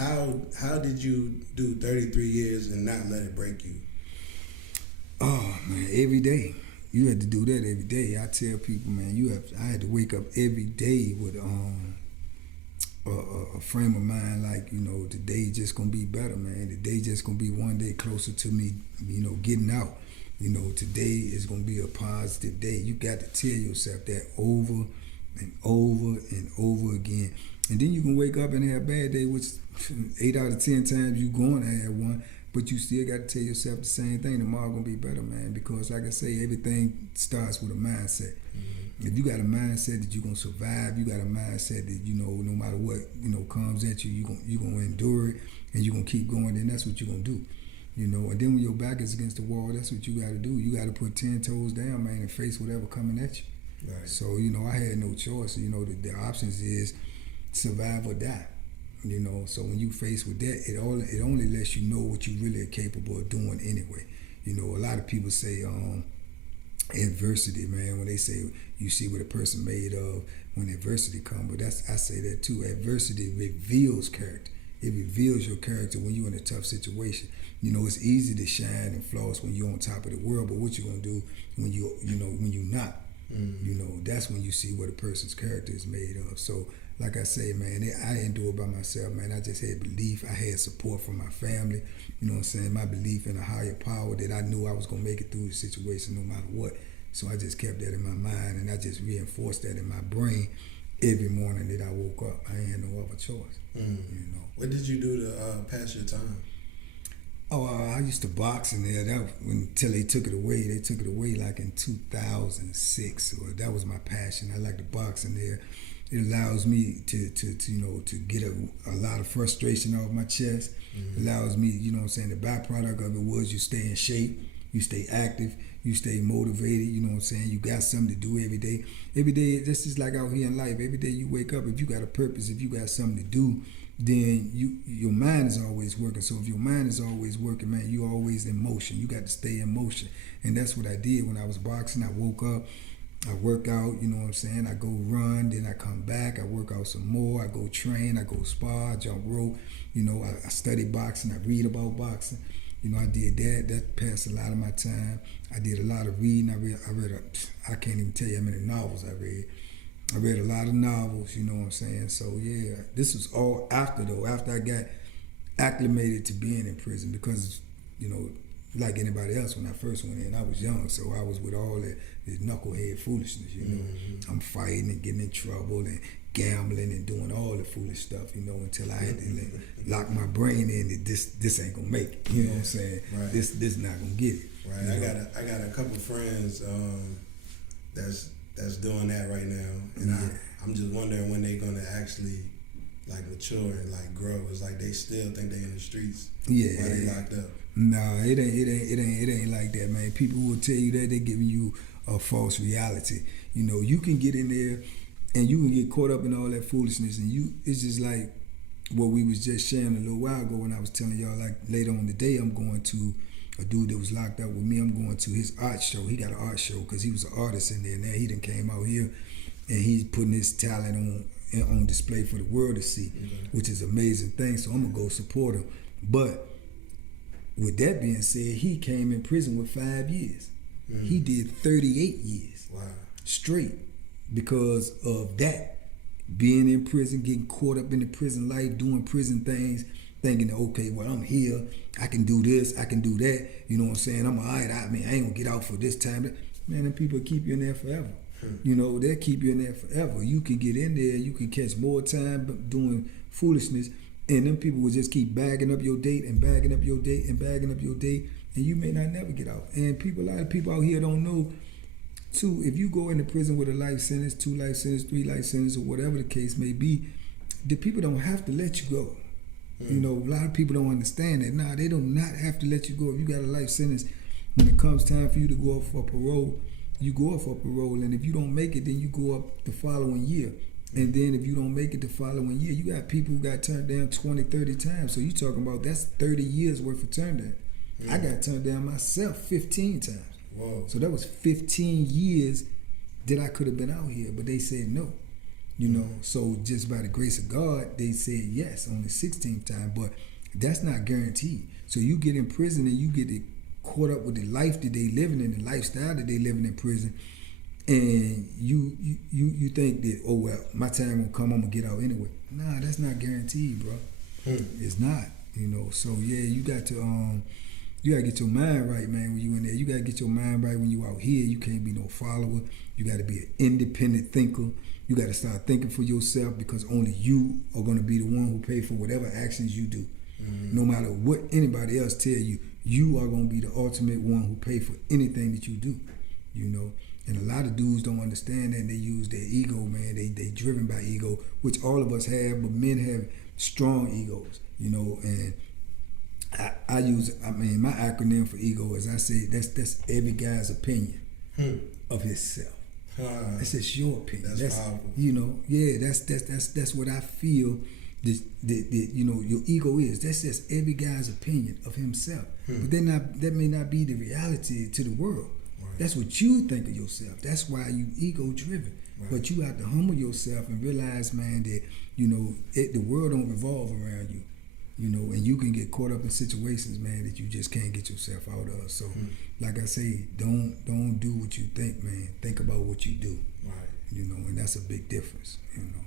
how did you do 33 years and not let it break you? Oh man, every day. You had to do that every day. I tell people, man, I had to wake up every day with a frame of mind like, you know, today just gonna be better, man. Today just gonna be one day closer to me, you know, getting out. You know, today is gonna be a positive day. You got to tell yourself that over and over and over again. And then you can wake up and have a bad day, which 8 out of 10 times you going to have one, but you still got to tell yourself the same thing. Tomorrow gonna be better, man, because like I say, everything starts with a mindset. Mm-hmm. If you got a mindset that you're gonna survive, you got a mindset that, you know, no matter what, you know, comes at you, you're gonna endure it and you're gonna keep going, then that's what you're gonna do. You know, and then when your back is against the wall, that's what you got to do. You got to put 10 toes down, man, and face whatever coming at you. Right. So, you know, I had no choice. You know, the options is survive or die. You know, so when you face with that, it only lets you know what you really are capable of doing anyway. You know, a lot of people say adversity, man, when they say you see what a person made of when adversity comes, but I say that too. Adversity reveals character. It reveals your character when you're in a tough situation. You know, it's easy to shine and floss when you're on top of the world, but what you gonna do when when you're not? Mm-hmm. You know, that's when you see what a person's character is made of. So, like I say, man, I didn't do it by myself, man. I just had belief. I had support from my family. You know what I'm saying? My belief in a higher power that I knew I was gonna make it through the situation no matter what. So I just kept that in my mind, and I just reinforced that in my brain every morning that I woke up. I had no other choice. Mm-hmm. You know. What did you do to pass your time? Oh, I used to box in there. Until they took it away. They took it away like in 2006. So that was my passion. I like to box in there. It allows me to get a lot of frustration off my chest. Mm-hmm. It allows me, you know what I'm saying, the byproduct of it was you stay in shape, you stay active, you stay motivated, you know what I'm saying, you got something to do every day. Every day, this is like out here in life, every day you wake up, if you got a purpose, if you got something to do, then your mind is always working. So if your mind is always working, man, you're always in motion. You got to stay in motion. And that's what I did when I was boxing. I woke up, I work out, you know what I'm saying? I go run, then I come back, I work out some more, I go train, I go spar, I jump rope, you know, I study boxing, I read about boxing. You know, I did that. That passed a lot of my time. I did a lot of reading. I can't even tell you how many novels I read. I read a lot of novels, you know what I'm saying? So yeah, this was all after I got acclimated to being in prison, because, you know, like anybody else, when I first went in, I was young, so I was with all that knucklehead foolishness, you know. Mm-hmm. I'm fighting and getting in trouble and gambling and doing all the foolish stuff, you know, until I had to lock my brain in that this ain't gonna make it, you know what I'm saying? Right. This not gonna get it. Right. You know? I got a couple friends that's doing that right now, and I'm just wondering when they're gonna actually like mature and like grow. It's like they still think they in the streets. Yeah. While they locked up. No, it ain't like that, man. People will tell you that, they're giving you a false reality. You know, you can get in there and you can get caught up in all that foolishness, and it's just like what we was just sharing a little while ago when I was telling y'all, like later on today, I'm going to a dude that was locked up with me. I'm going to his art show. He got an art show because he was an artist in there. Now he done came out here and he's putting his talent on display for the world to see, which is an amazing thing. So I'm gonna go support him. But with that being said, he came in prison with 5 years. Mm. He did 38 years straight because of that. Being in prison, getting caught up in the prison life, doing prison things, thinking, okay, well, I'm here, I can do this, I can do that, you know what I'm saying? I'm all right, I ain't gonna get out for this time. Man, them people keep you in there forever. You know, they'll keep you in there forever. You can get in there, you can catch more time doing foolishness, and them people will just keep bagging up your date and bagging up your date and bagging up your date, and you may not never get out. And a lot of people out here don't know, too, if you go into prison with a life sentence, 2 life sentences, 3 life sentences, or whatever the case may be, the people don't have to let you go. You know, a lot of people don't understand that. Nah, they do not have to let you go. If you got a life sentence, when it comes time for you to go up for parole, you go up for parole, and if you don't make it, then you go up the following year. And then if you don't make it the following year, you got people who got turned down 20, 30 times. So you talking about that's 30 years worth of turn down. I got turned down myself 15 times. Whoa. So that was 15 years that I could have been out here, but they said no. You know, so just by the grace of God, they said yes on the 16th time, but that's not guaranteed. So you get in prison and you get caught up with the life that they living in, the lifestyle that they living in prison, and you think that, oh well, my time will come, I'm gonna get out anyway. Nah, that's not guaranteed, bro. It's not. You know, so yeah, you got to get your mind right, man, when you in there. You gotta get your mind right when you out here. You can't be no follower. You gotta be an independent thinker. You gotta start thinking for yourself, because only you are gonna be the one who pay for whatever actions you do. No matter what anybody else tell you, you are gonna be the ultimate one who pay for anything that you do. You know, and a lot of dudes don't understand that, and they use their ego, man. They driven by ego, which all of us have, but men have strong egos. You know, and I my acronym for ego, as I say, that's every guy's opinion of himself. That's just your opinion. That's powerful. You know, yeah, that's what I feel. That you know, your ego is. That's just every guy's opinion of himself. But that may not be the reality to the world. Right. That's what you think of yourself. That's why you ego driven. Right. But you have to humble yourself and realize, man, that you know the world don't revolve around you. You know, and you can get caught up in situations, man, that you just can't get yourself out of. So, like I say, don't do what you think, man. Think about what you do. Right. You know, and that's a big difference. You know.